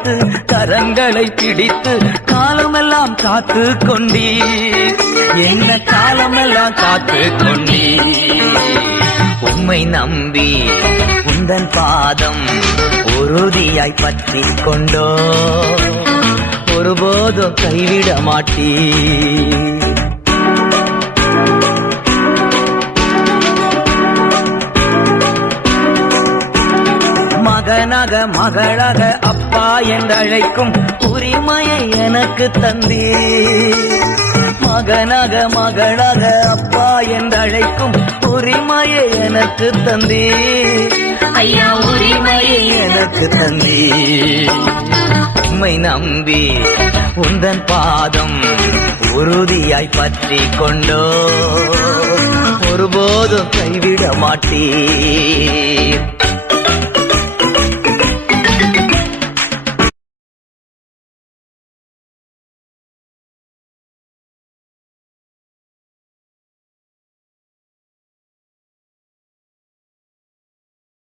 எடுத்து கரங்களை பிடித்து காலமெல்லாம் காத்து கொண்டீர், என்ன காலமெல்லாம் காத்து கொண்டீர். உம்மை நம்பி உந்தன் பாதம் உறுதியாய் பற்றி கொண்டோ, ஒருபோதும் கைவிட மாட்டீர். மகனாக மகளாக அப்பா என்றழைக்கும் உரிமையை எனக்கு தந்தீர், மகனாக மகளாக அப்பா என்றழைக்கும் உரிமையை எனக்கு தந்தீர், ஐயா உரிமையை எனக்கு தந்தீர். உம்மை நம்பி உந்தன் பாதம் உறுதியாய் பற்றி கொண்டோ, ஒருபோதும் கைவிட மாட்டீர்.